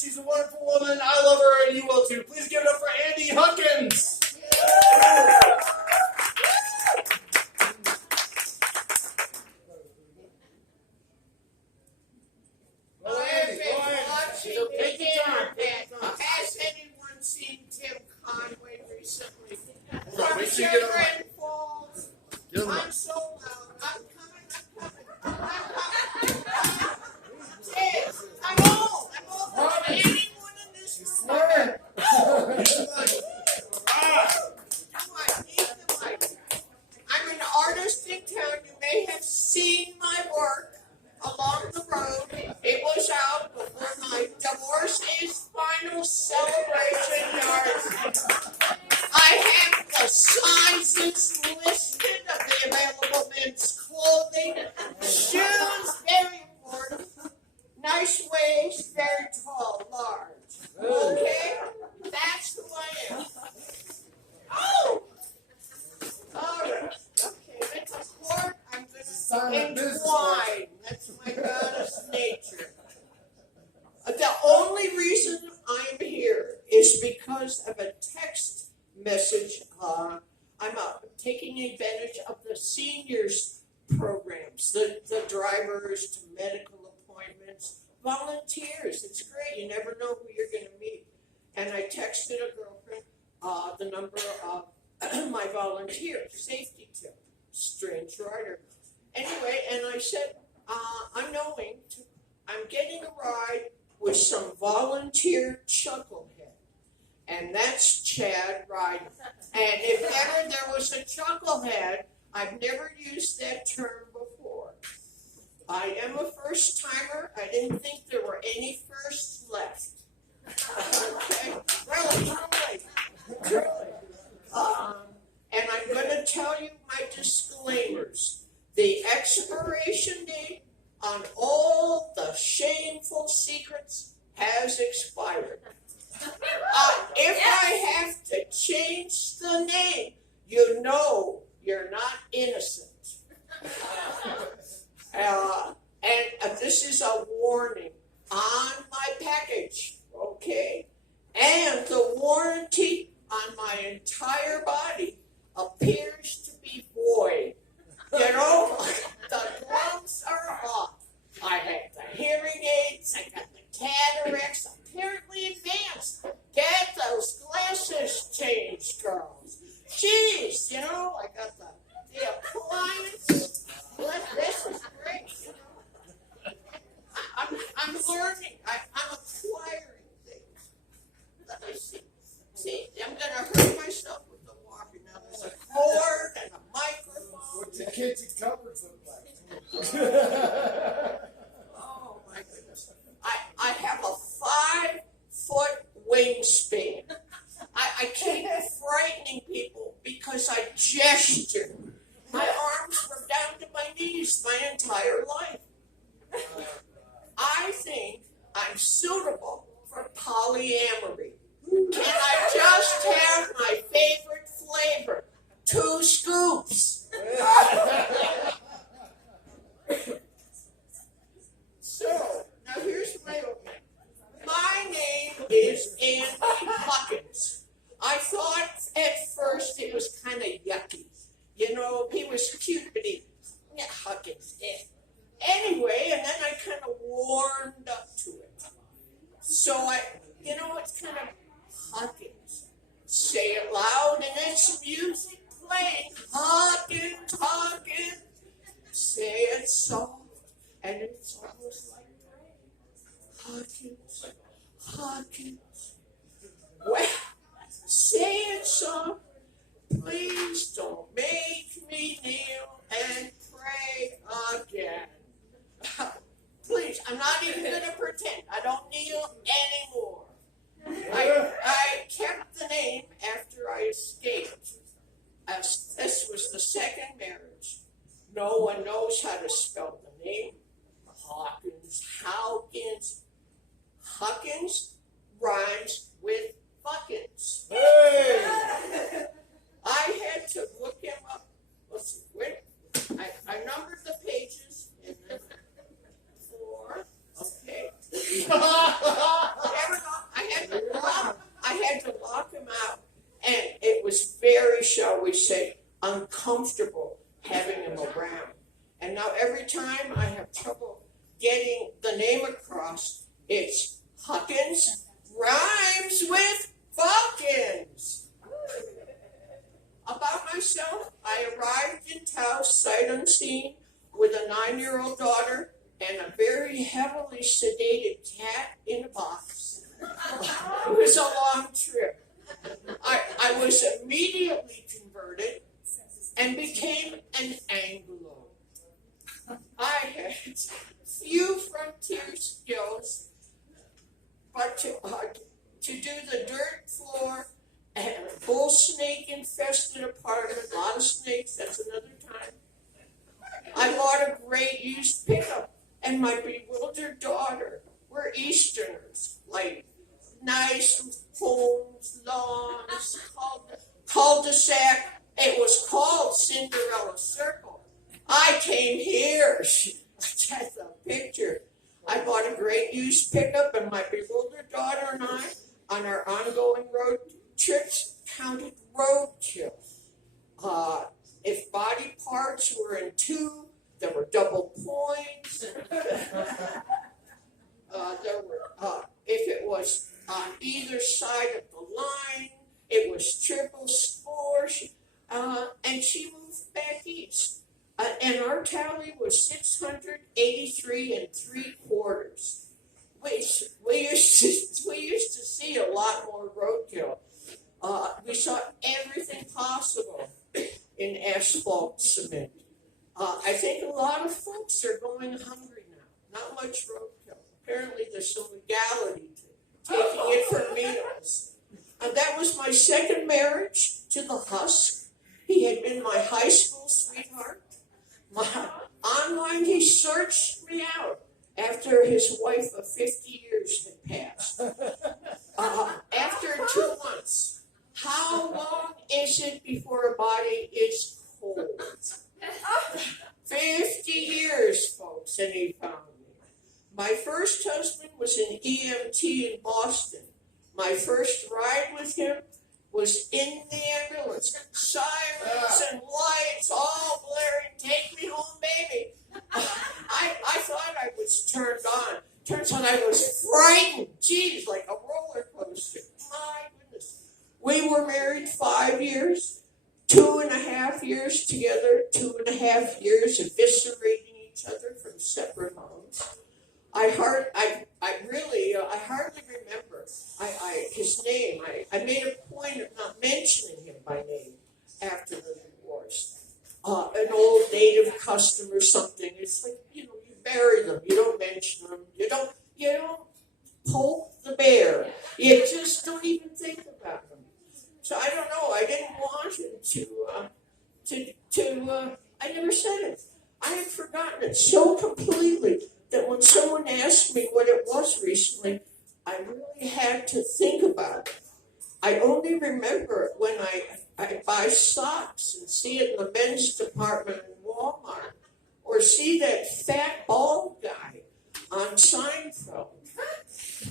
She's a wonderful woman. I love her, and you will too. Please give it up for Andy Huckins. Has anyone seen Tim Conway recently? Wait till you get on. Falls. Get on. I'm so loud. I'm coming. Yes, I'm old. Anyone in this room? I'm an artist in town. You may have seen my work along the road. It was out before my divorce is final celebration yard. I have the sizes listed of the available men's clothing. Shoes, very important. Nice waist, very tall, large. Okay? That's who I am. Oh! Alright. Okay, that's a quart. I'm going to entwine. That's my goddess nature. The only reason I'm here is because of a text message. I'm taking advantage of the seniors programs, the drivers to medical appointments, volunteers. It's great. You never know who you're going to meet. And I texted a girlfriend the number of my volunteer safety tip, strange rider. Anyway, and I said, I'm getting a ride with some volunteer chucklehead. And that's Chad riding. And if ever there was a chucklehead, I've never used that term before. I am a first timer. I didn't think there were any firsts left. Okay? Really. And I'm going to tell you my disclaimers. The expiration date on all the shameful secrets has expired. If I have to change the name, you know you're not innocent. And this is a warning on my package, okay? And the warranty on my entire body appears to be void. You know, the gloves are off. I have the hearing aids, I got the cataracts, apparently advanced. Get those glasses changed, girls. Jeez, you know, I got the appliance. This is great, you know. I'm learning. I'm acquiring things. Let me see. See, I'm going to hurt myself with the walker. Now there's a cord and a microphone. What's the kitchen cupboards look like? Oh, my goodness. I have a 5-foot wingspan. I keep frightening people because I gesture. My arms were down to my knees my entire life. I think I'm suitable for polyamory. Can I just have my favorite flavor? 2 scoops. So, now here's my opening. My name is Andy Huckins. I thought at first it was kind of yucky. You know, he was cute, but Huckins, Anyway, and then I kind of warmed up to it. So it's kind of Huckins. Say it loud, and it's music playing. Huckins, Huckins. Say it soft, and it's almost like rain. Huckins, Huckins. Well, say it soft. Please don't make me kneel and pray again. Please, I'm not even going to pretend. I don't kneel anymore. I kept the name after I escaped. This was the second marriage. No one knows how to spell the name. Hawkins, Howkins. Huckins rhymes with Huckins. Hey! I had to look him up. Let's see, I numbered the pages and then 4. Okay. Never comfortable having him around. And now every time I have trouble getting the name across, it's Huckins rhymes with Falcons. About myself, I arrived in Taos sight unseen with a 9-year-old daughter and a very heavily sedated cat in a box. It was a long trip. I was immediately converted and became an Anglo. I had few frontier skills, but to do the dirt floor and a bull snake infested apartment, a lot of snakes, that's another time. I bought a great used pickup, and my bewildered daughter, we're Easterners, like nice homes, lawns, cul-de-sac. It was called Cinderella Circle. I came here. That's a picture. I bought a great used pickup, and my bewildered daughter and I, on our ongoing road trips, counted roadkill. If body parts were in two, there were double points. If it was on either side of the line, it was triple scores. And she moved back east. And our tally was 683 3/4. We used to see a lot more roadkill. We saw everything possible in asphalt cement. I think a lot of folks are going hungry now. Not much roadkill. Apparently there's some legality to taking it for meals. That was my second marriage to the husk. He had been my high school sweetheart. Online, he searched me out after his wife of 50 years had passed. After 2 months, how long is it before a body is cold? 50 years, folks, and he found me. My first husband was an EMT in Boston. My first ride with him was in the ambulance. Sirens and lights all blaring. Take me home, baby. I thought I was turned on. Turns out I was frightened. Geez, like a roller coaster. My goodness. We were married 5 years, 2.5 years together, 2.5 years eviscerating each other from separate homes. I hardly remember his name. I made a point of not mentioning him by name after the divorce. An old native custom or something. It's like, you bury them. You don't mention them. You don't poke the bear. You just don't even think about them. So I don't know. I didn't want him I never said it. I had forgotten it so completely that when someone asked me what it was recently, I really had to think about it. I only remember it when I buy socks and see it in the men's department in Walmart, or see that fat bald guy on Seinfeld.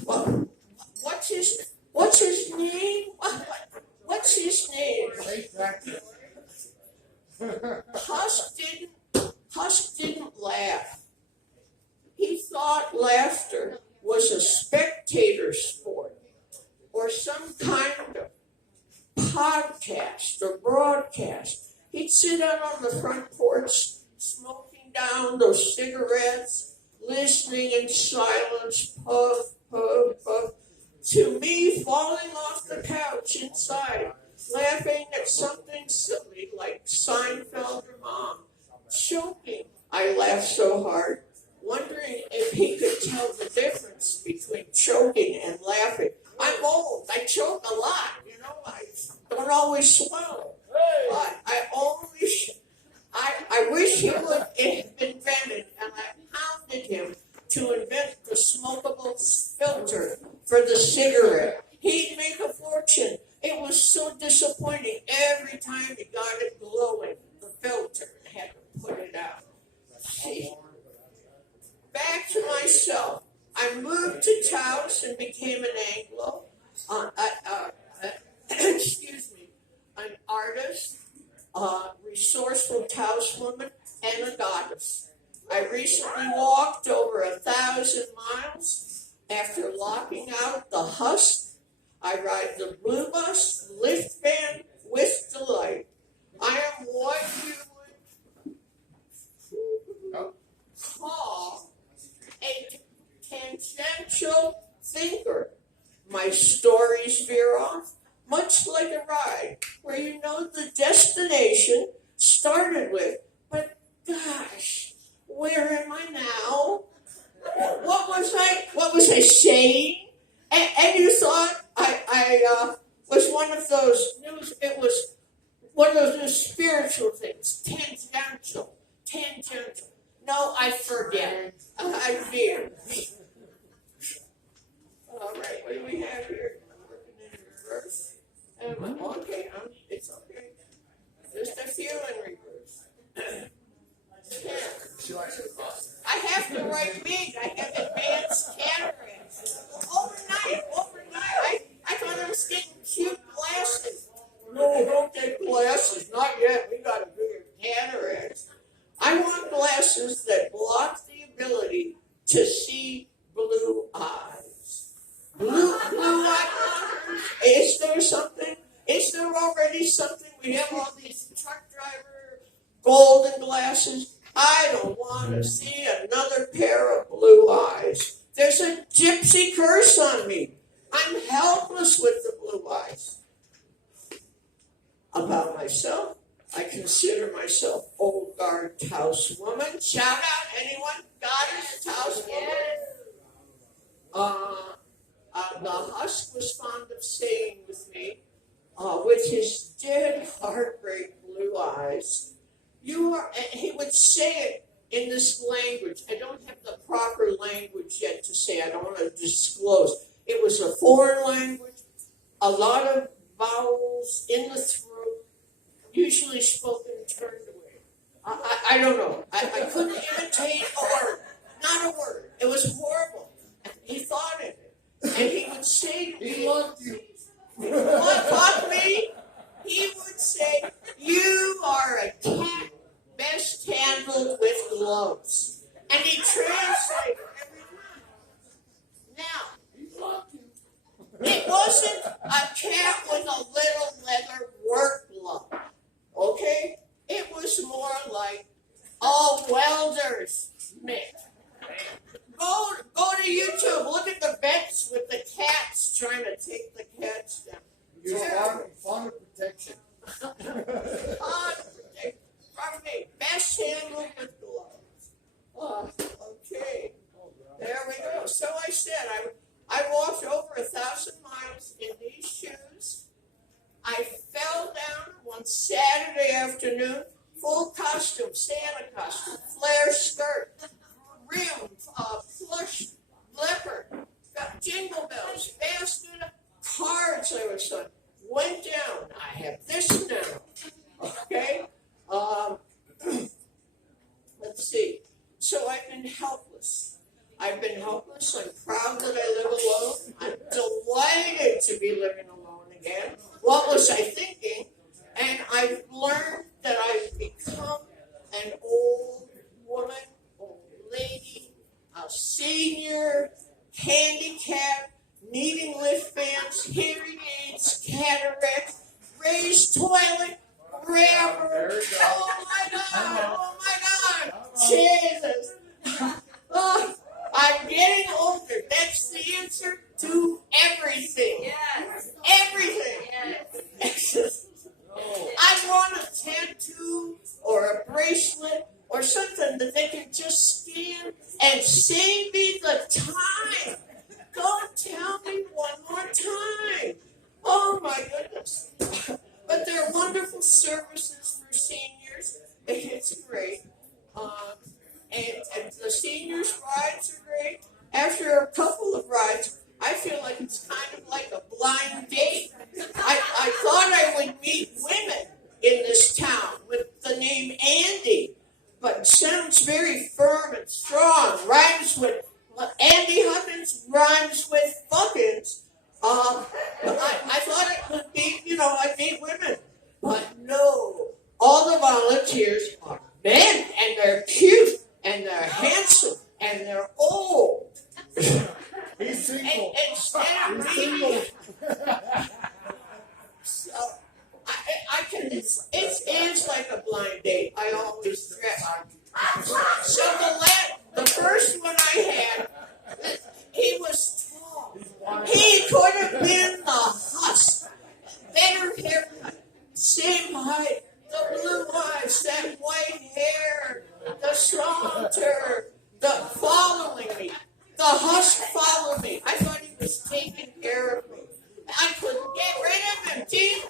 Well, what's his name? What's his name? Husk didn't laugh. He thought laughter was a spectator sport or some kind of podcast or broadcast. He'd sit out on the front porch smoking down those cigarettes, listening in silence, puff, puff, puff, to me falling off the couch inside, laughing at something silly like Seinfeld or Mom, choking. I laughed so hard, wondering if he could tell the difference between choking and laughing. I'm old. I choke a lot. I don't always swallow. But I wish he would have invented, and I hounded him to invent the smokable filter for the cigarette. He'd make a fortune. It was so disappointing every time he got it glowing, the filter, and had to put it out. See? Back to myself. I moved to Taos and became an Anglo. An artist, resourceful housewoman and a goddess. I recently walked over 1,000 miles. After locking out the husk, I ride the blue bus, lift van with delight. I am what you would call a tangential thinker. My stories veer off, much like a ride, where you know the destination started with, but gosh, where am I now? What was I saying? And you thought I was one of those it was one of those new spiritual things, tangential. No, I forget. I veer. All right, what do we have here? Working in reverse. Okay, it's okay. Just a few in reverse. I have to write big. I have advanced cataracts. Overnight. I thought I was getting cute glasses. No, don't get glasses. Not yet. We got to do your cataracts. I want glasses that block the ability to see blue eyes. Blue eye. Is there something? Is there already something? We have all these truck driver golden glasses. I don't want to see another pair of blue eyes. There's a gypsy curse on me. I'm helpless with the blue eyes. About myself, I consider myself old guard housewoman. Shout out, anyone? Goddess housewoman? The husk was fond of saying with me, with his dead heartbreak blue eyes, you are, and he would say it in this language. I don't have the proper language yet to say. I don't want to disclose. It was a foreign language, a lot of vowels in the throat, usually spoken turned away. I don't know. I couldn't imitate a word. Not a word. It was horrible. He thought it. And he would say to me, He loved you. what loved me? He would say, you are a cat best handled with gloves. And he translated every time. Now, it wasn't a cat with a little leather work glove. Okay? It was more like all welders mitt. Go to YouTube. Look at the vets with the cats trying to take the cats down. You're fond of protection. Pardon me. Best handled with gloves. Okay. There we go. So I said I walked over 1,000 miles in these shoes. I fell down one Saturday afternoon, full costume, Santa costume, flare skirt, rim, plush leopard, got jingle bells, basket of cards I was on. Went down. I have this now. Okay? Let's see. So I've been helpless. I'm proud that I live alone. I'm delighted to be living alone again. What was I thinking? And I've learned that I've become an old woman, old lady, a senior, handicapped, needing lift vans, hearing aids, cataracts, raised toilet, grabber. Oh my God! Jesus! Oh, I'm getting older. That's the answer to everything. Yes. Everything. Yes. I want a tattoo or a bracelet or something that they can just scan and save me the time. Don't tell me one more time. Oh my goodness. But they're wonderful services for seniors. It's great. And the seniors' rides are great. After a couple of rides, I feel like instead of me. So I can. It's like a blind date. I always dress. So the first one I had, he was tall. He could have been the husk. Better haircut, same height, the blue eyes, that white hair, the saunter, the following me. The husk followed me. I thought he was taking care of me. I couldn't get rid of him, gee.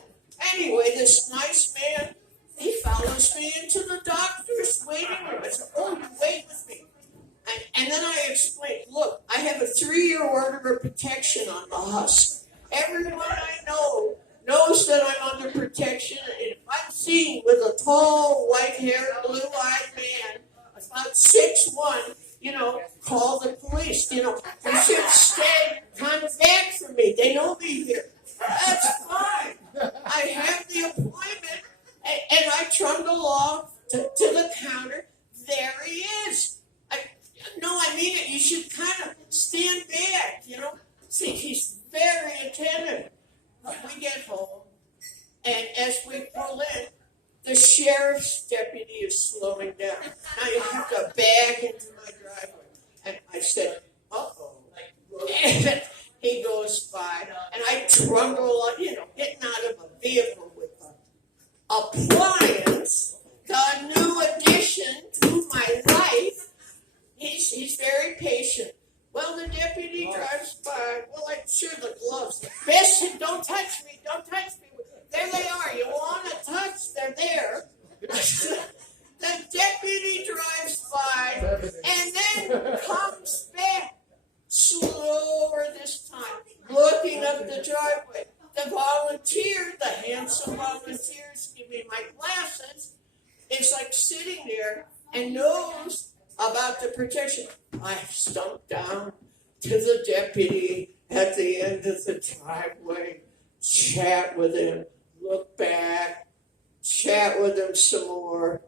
Anyway, this nice man, he follows me into the doctor's waiting room. I said, oh, you wait with me. And then I explained, look, I have a 3-year order of protection on the husk. Everyone I know knows that I'm under protection. And if I'm seen with a tall, white-haired, blue-eyed man, about 6'1", call the police. They should stay, come back for me. They know me here. That's fine. I have the appointment, and I trundle off to the counter. There he is. I mean it. You should kind of stand back, See, he's very attentive. We get home, and as we pull in, the sheriff's deputy is slowing down. Now you have to back into my driveway. And I said, uh-oh. And he goes by, and I trundle, getting out of a vehicle with an appliance, the new addition to my life. He's very patient. Well, the deputy drives by. Well, I'm sure the gloves. Miss, don't touch me. Don't touch me. There they are. You want to touch? They're there. The deputy drives by and then comes back slower this time, looking up the driveway. The volunteer, the handsome volunteers, give me my glasses, is like sitting there and knows about the protection. I stumped down to the deputy at the end of the driveway, chat with him, look back, chat with him some more,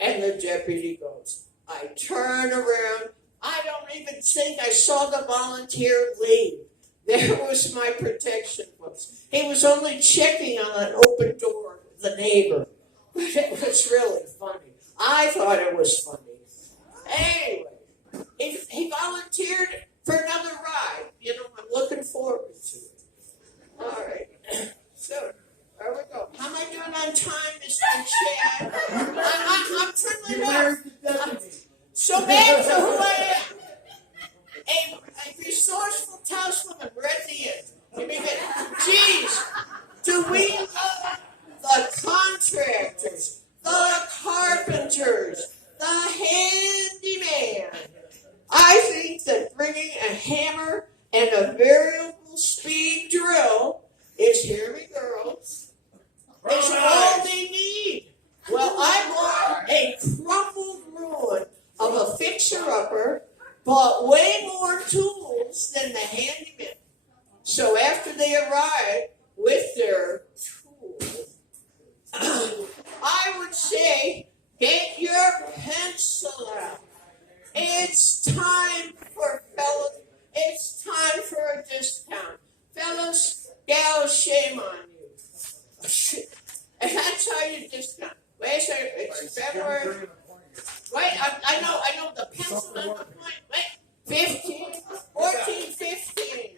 and the deputy goes. I turn around. I don't even think I saw the volunteer leave. There was my protection books. He was only checking on an open door with the neighbor. But it was really funny. I thought it was funny. Anyway, he volunteered for another ride. I'm looking forward to it. All right. So, there we go. How am I doing on time, Mr. Chad? I'm friendly enough. So back to who I am. A resourceful townswoman. We're at the end. Geez, do we love the contractors, the carpenters, the handyman? I think that bringing a hammer and a variable speed drill is, hear me girls, is all they need. Well, I bought a crumpled ruin of a fixer-upper, bought way more tools than the handyman. So after they arrived with their tools, I would say, get your pencil out. It's time for a discount. Fellas, gals, shame on you. And that's how you discount. Wait a second, it's February. Wait, I know the pencil on the point. Wait, 15, 14, 15.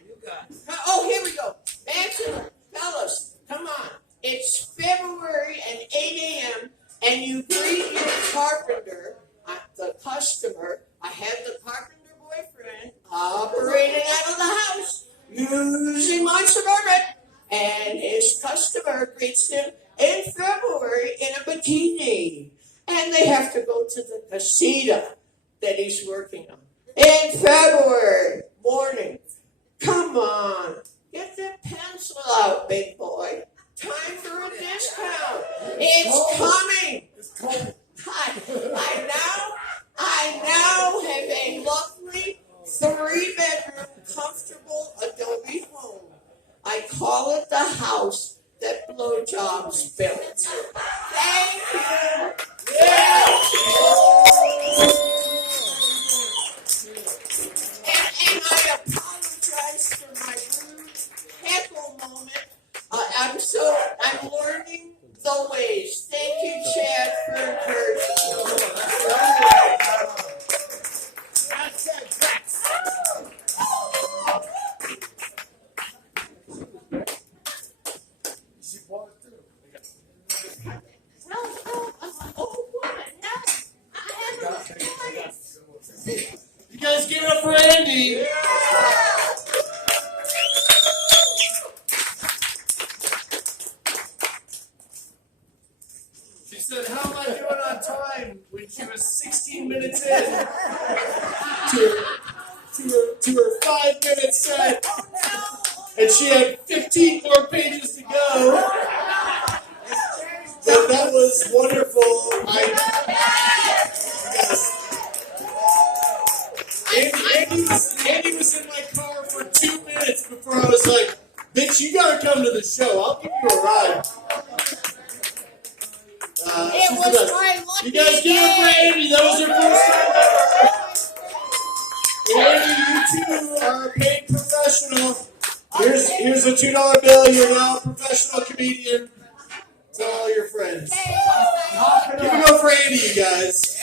Oh, here we go. Back to the fellas. Come on. It's February and 8 a.m. and you greet your carpenter, the customer. I have the carpenter boyfriend operating out of the house using my Suburban, and his customer greets him in February in a bikini, and they have to go to the casita that he's working on in February morning. Come on, get the pencil out, big boy. Time for a discount. It's coming. I now have a lovely 3-bedroom, comfortable Adobe home. I call it the house that blowjobs built. Thank you. Yeah. And I apologize for my She was 16 minutes in to her 5-minute set, and she had 15 more pages to go. But that was wonderful. Andy was in my car for 2 minutes before I was like, bitch, you gotta come to the show. I'll give you a ride. It was my lucky You guys give it for Andy. That was her first time ever. Andy, you two are a paid professional. Here's a $2 bill. You're now a professional comedian. Tell all your friends. Give it up for Andy, you guys.